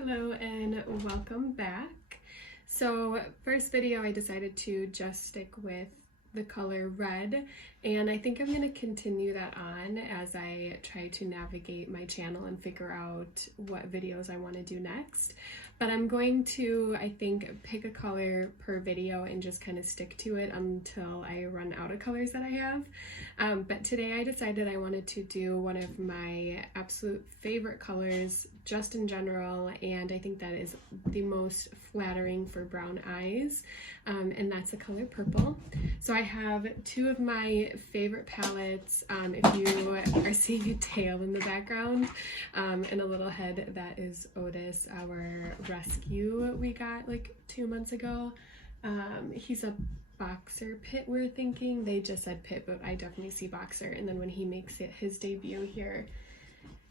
Hello and welcome back. So first video I decided to just stick with the color red, and I think I'm going to continue that on as I try to navigate my channel and figure out what videos I want to do next. But I'm going to, I think, pick a color per video and just kind of stick to it until I run out of colors that I have. But today I decided I wanted to do one of my absolute favorite colors just in general, and I think that is the most flattering for brown eyes, and that's the color purple. So I have two of my favorite palettes. If you are seeing a tail in the background and a little head, that is Otis, our rescue we got like 2 months ago. He's a boxer pit, we're thinking. They just said pit, but I definitely see boxer. And then when he makes it his debut here,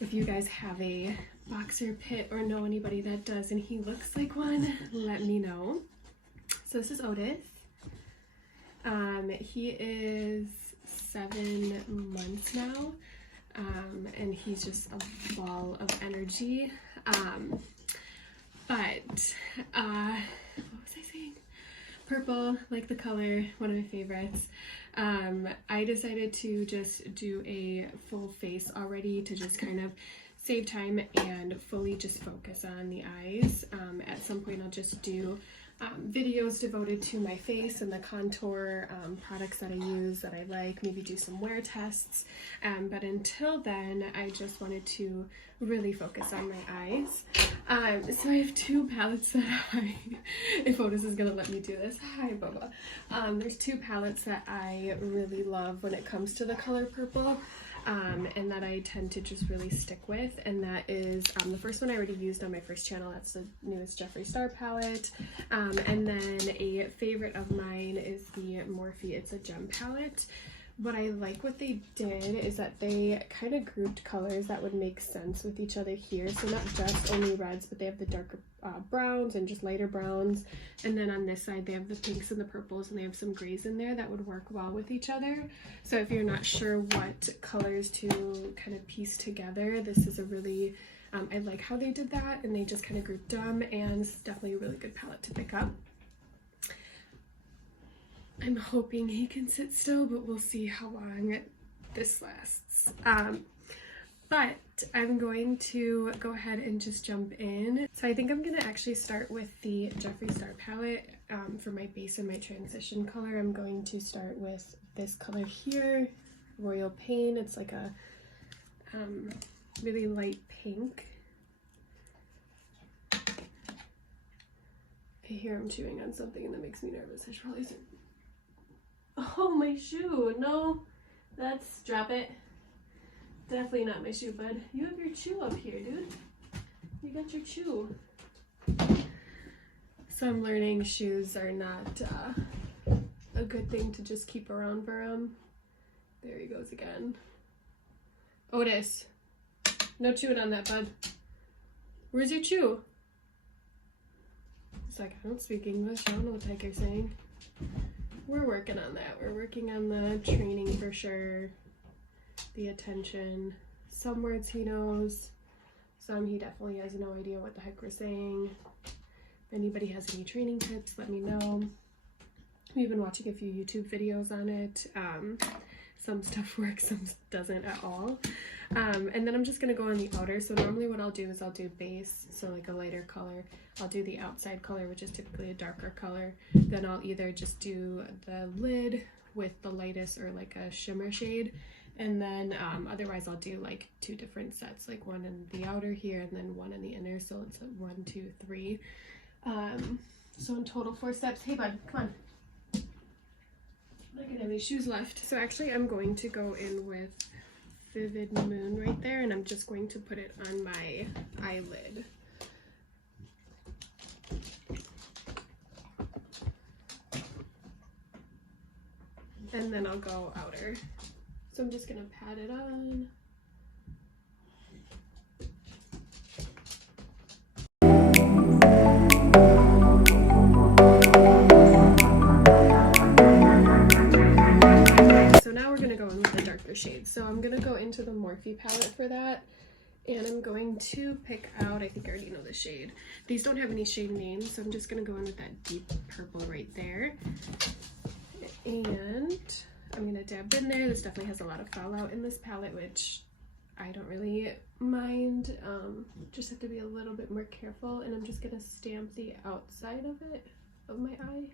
if you guys have a boxer pit or know anybody that does and he looks like one, let me know. So this is Otis. He is 7 months now, and he's just a ball of energy. What was I saying? Purple, like the color, one of my favorites. I decided to just do a full face already to just kind of save time and fully just focus on the eyes. At some point I'll just do videos devoted to my face and the contour products that I use that I like, maybe do some wear tests, but until then I just wanted to really focus on my eyes. So I have two palettes that if Otis is gonna let me do this, hi Bubba. There's two palettes that I really love when it comes to the color purple. And that I tend to just really stick with, and that is the first one I already used on my first channel. That's the newest Jeffree Star palette, and then a favorite of mine is the Morphe It's a Gem palette. What I like what they did is that they kind of grouped colors that would make sense with each other here, so not just only reds, but they have the darker browns and just lighter browns, and then on this side they have the pinks and the purples, and they have some grays in there that would work well with each other. So if you're not sure what colors to kind of piece together, this is a really I like how they did that, and they just kind of grouped them, and it's definitely a really good palette to pick up. I'm hoping he can sit still, but we'll see how long this lasts. But I'm going to go ahead and just jump in. So I think I'm going to actually start with the Jeffree Star palette. For my base and my transition color, I'm going to start with this color here, Royal Pain. It's like a really light pink. I hear him chewing on something and that makes me nervous. I should probably say, oh, my shoe. No, drop it. Definitely not my shoe, bud. You have your chew up here, dude. You got your chew. So I'm learning shoes are not a good thing to just keep around for him. There he goes again. Otis, no chewing on that, bud. Where's your chew? It's like, I don't speak English. I don't know what the heck you're saying. We're working on that. We're working on the training for sure. The attention. Some words he knows. Some he definitely has no idea what the heck we're saying. If anybody has any training tips, let me know. We've been watching a few YouTube videos on it. Some stuff works, some doesn't at all. And then I'm just gonna go on the outer. So normally what I'll do is I'll do base, so like a lighter color. I'll do the outside color, which is typically a darker color. Then I'll either just do the lid with the lightest or like a shimmer shade. And then otherwise I'll do like 2 different sets, like one in the outer here and then one in the inner. So it's a 1, 2, 3. So in total 4 steps. Hey bud, come on. I don't have any shoes left. So actually I'm going to go in with Vivid Moon right there, and I'm just going to put it on my eyelid. And then I'll go outer. So I'm just gonna pat it on. So now we're gonna go in with the darker shades. So I'm gonna go into the Morphe palette for that. And I'm going to pick out, I think I already know the shade. These don't have any shade names, so I'm just gonna go in with that deep purple right there. And I'm gonna dab in there. This definitely has a lot of fallout in this palette, which I don't really mind. Just have to be a little bit more careful. And I'm just gonna stamp the outside of it, of my eye.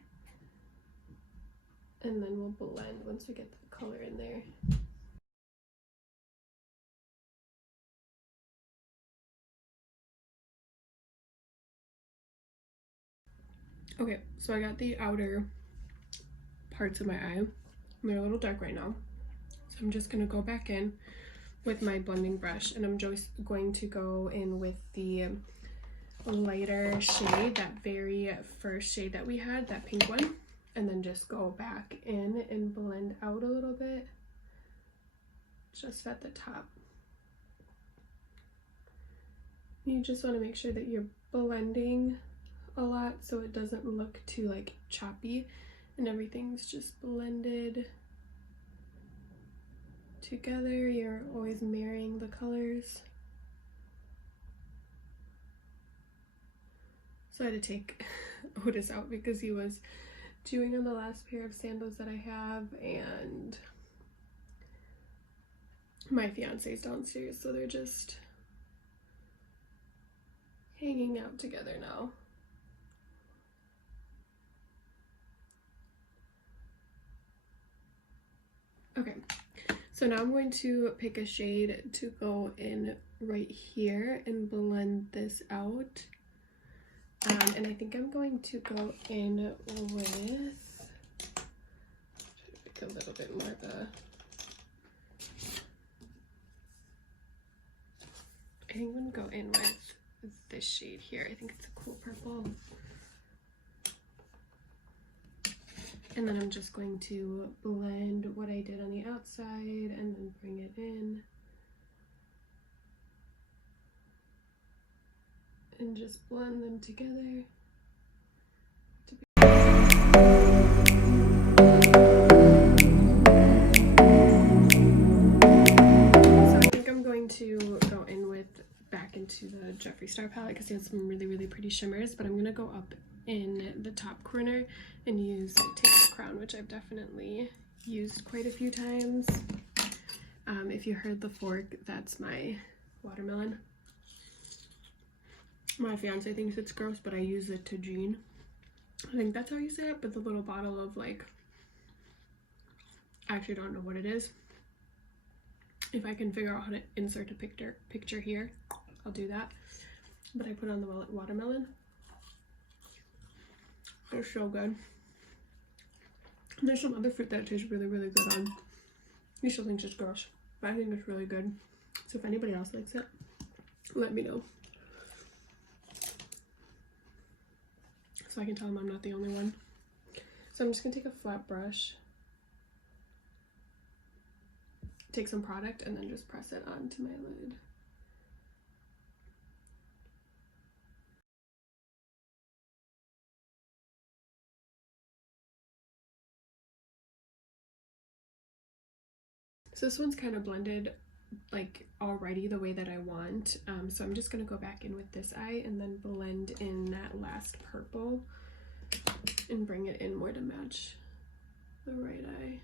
And then we'll blend once we get the color in there. Okay, so I got the outer parts of my eye. They're a little dark right now. So I'm just gonna go back in with my blending brush, and I'm just going to go in with the lighter shade, that very first shade that we had, that pink one, and then just go back in and blend out a little bit, just at the top. You just want to make sure that you're blending a lot so it doesn't look too like choppy and everything's just blended together. You're always marrying the colors. So I had to take Otis out because he was chewing on the last pair of sandals that I have, and my fiance's downstairs, so they're just hanging out together now. Okay, so now I'm going to pick a shade to go in right here and blend this out. And I think I'm going to go in with, pick a little bit more of a, I think I'm gonna go in with this shade here. I think it's a cool purple. And then I'm just going to blend what I did on the outside and then bring it in. And just blend them together. So I think I'm going to go in with back into the Jeffree Star palette because he has some really, really pretty shimmers, but I'm gonna go up in the top corner and use Take the Crown, which I've definitely used quite a few times. If you heard the fork, that's my watermelon. My fiance thinks it's gross, but I use the Tajine. I think that's how you say it, but the little bottle of, like, I actually don't know what it is. If I can figure out how to insert a picture here, I'll do that. But I put on the watermelon. It's so good. There's some other fruit that it tastes really, really good on. He still thinks it's gross, but I think it's really good. So if anybody else likes it, let me know. So I can tell him I'm not the only one. So I'm just gonna take a flat brush, take some product, and then just press it onto my lid. So this one's kind of blended like already the way that I want. So I'm just gonna go back in with this eye and then blend in that last purple and bring it in more to match the right eye.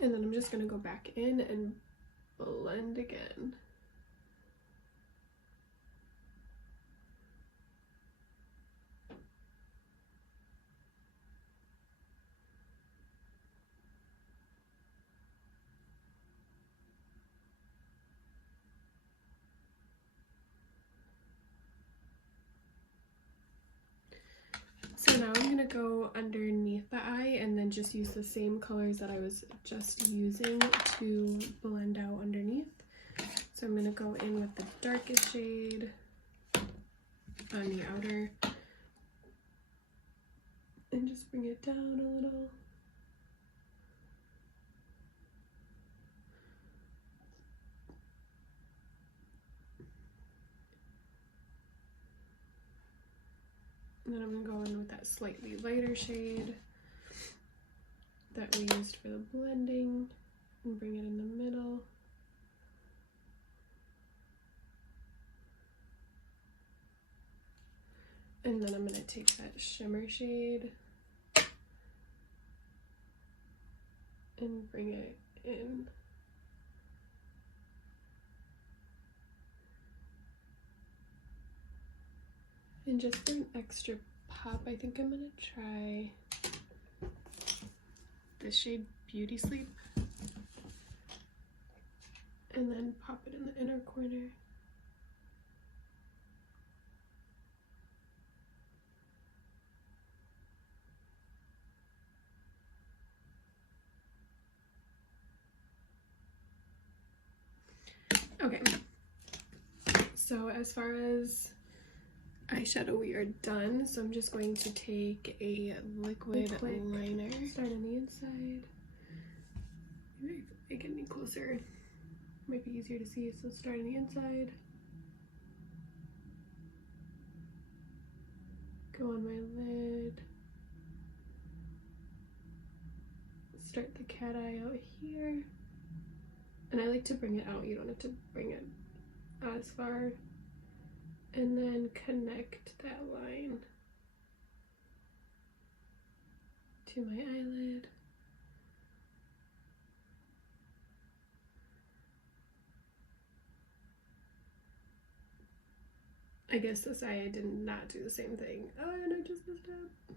And then I'm just gonna go back in and blend again. So now I'm gonna go underneath the eye and then just use the same colors that I was just using to blend out underneath. So I'm gonna go in with the darkest shade on the outer and just bring it down a little. And then I'm gonna go in with that slightly lighter shade that we used for the blending and bring it in the middle. And then I'm gonna take that shimmer shade and bring it in. And just for an extra pop, I think I'm gonna try this shade Beauty Sleep and then pop it in the inner corner. Okay, so as far as eyeshadow, we are done. So I'm just going to take a liquid liner, start on the inside. Maybe if I get any closer, might be easier to see. So start on the inside, go on my lid, start the cat eye out here. And I like to bring it out, you don't have to bring it as far. And then connect that line to my eyelid. I guess this eye I did not do the same thing. Oh, and I just messed up.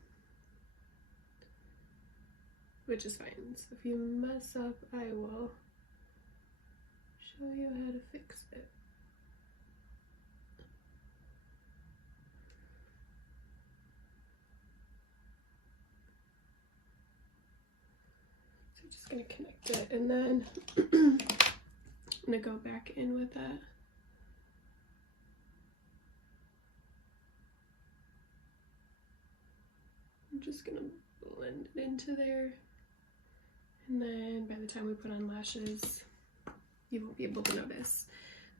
Which is fine. So if you mess up, I will show you how to fix it. So I'm just gonna connect it, and then I'm gonna go back in with that. I'm just gonna blend it into there, and then by the time we put on lashes, you won't be able to notice.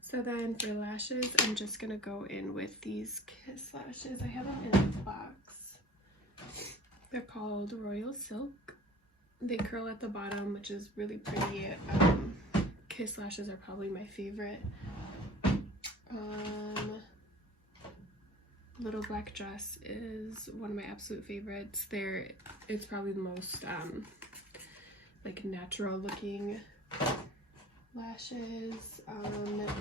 So then for lashes, I'm just gonna go in with these Kiss lashes. I have them in a box. They're called Royal Silk. They curl at the bottom, which is really pretty. Kiss lashes are probably my favorite. Little Black Dress is one of my absolute favorites. It's probably the most like natural looking lashes.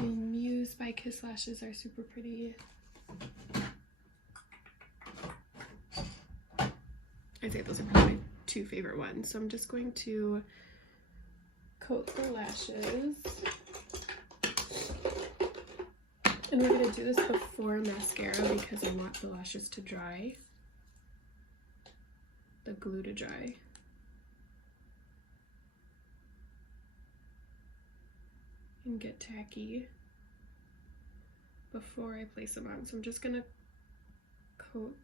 Muse by Kiss lashes are super pretty. I'd say those are probably my two favorite ones. So I'm just going to coat the lashes. And we're going to do this before mascara because I want the lashes to dry. The glue to dry. And get tacky before I place them on. So I'm just going to coat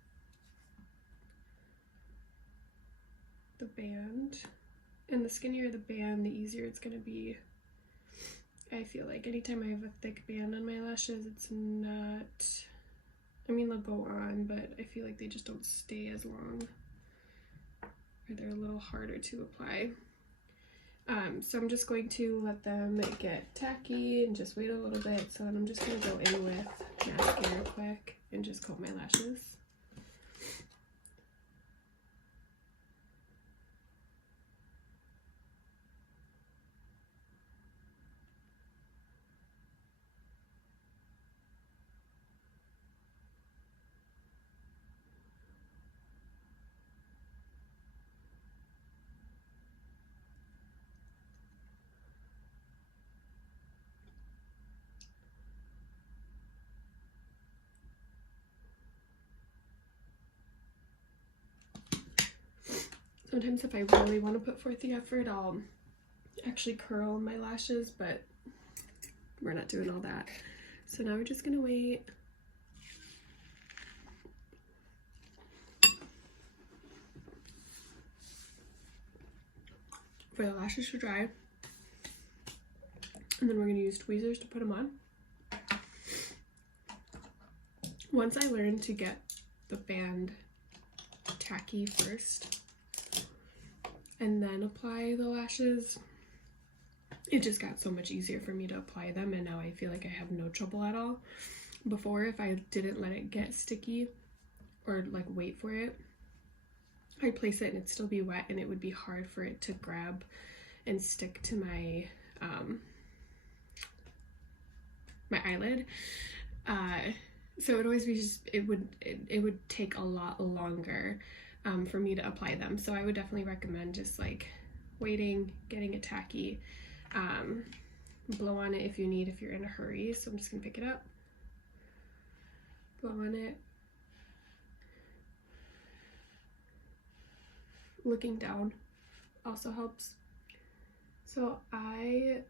the band. And the skinnier the band, the easier it's going to be. I feel like anytime I have a thick band on my lashes, it's not, I mean, they'll go on, but I feel like they just don't stay as long, or they're a little harder to apply. So I'm just going to let them get tacky and just wait a little bit. So then I'm just going to go in with mascara quick and just coat my lashes. Sometimes if I really want to put forth the effort, I'll actually curl my lashes, but we're not doing all that. So now we're just gonna wait. For the lashes to dry. And then we're gonna use tweezers to put them on. Once I learn to get the band tacky first and then apply the lashes. It just got so much easier for me to apply them, and now I feel like I have no trouble at all. Before, if I didn't let it get sticky or like wait for it, I'd place it and it'd still be wet and it would be hard for it to grab and stick to my my eyelid. So it always be just, it would take a lot longer for me to apply them. So I would definitely recommend just like waiting, getting it tacky. Blow on it if you need, if you're in a hurry. So I'm just gonna pick it up, blow on it. Looking down also helps. So I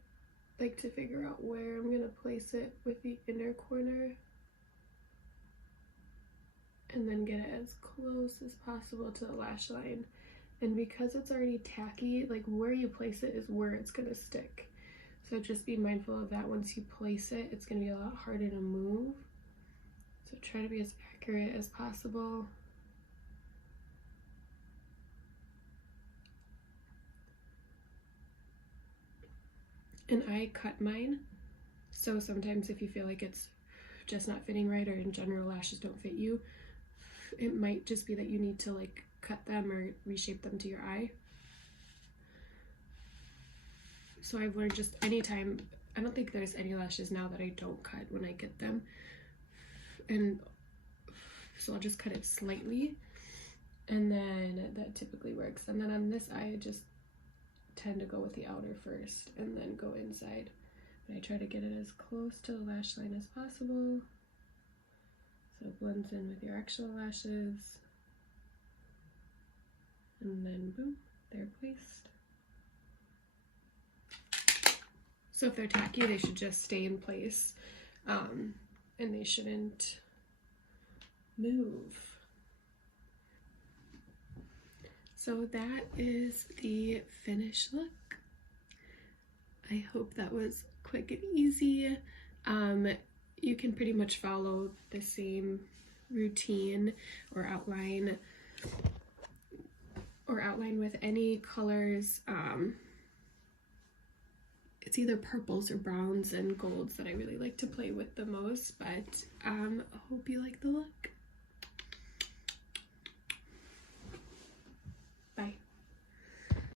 like to figure out where I'm gonna place it with the inner corner and then get it as close as possible to the lash line. And because it's already tacky, like where you place it is where it's gonna stick. So just be mindful of that. Once you place it, it's gonna be a lot harder to move. So try to be as accurate as possible. And I cut mine, so sometimes if you feel like it's just not fitting right, or in general lashes don't fit you, it might just be that you need to like cut them or reshape them to your eye. So I've learned just anytime, I don't think there's any lashes now that I don't cut when I get them, and so I'll just cut it slightly, and then that typically works. And then on this eye I just tend to go with the outer first and then go inside, but I try to get it as close to the lash line as possible so it blends in with your actual lashes, and then boom, they're placed. So if they're tacky, they should just stay in place, and they shouldn't move. So that is the finished look. I hope that was quick and easy. You can pretty much follow the same routine or outline with any colors. It's either purples or browns and golds that I really like to play with the most, but I hope you like the look.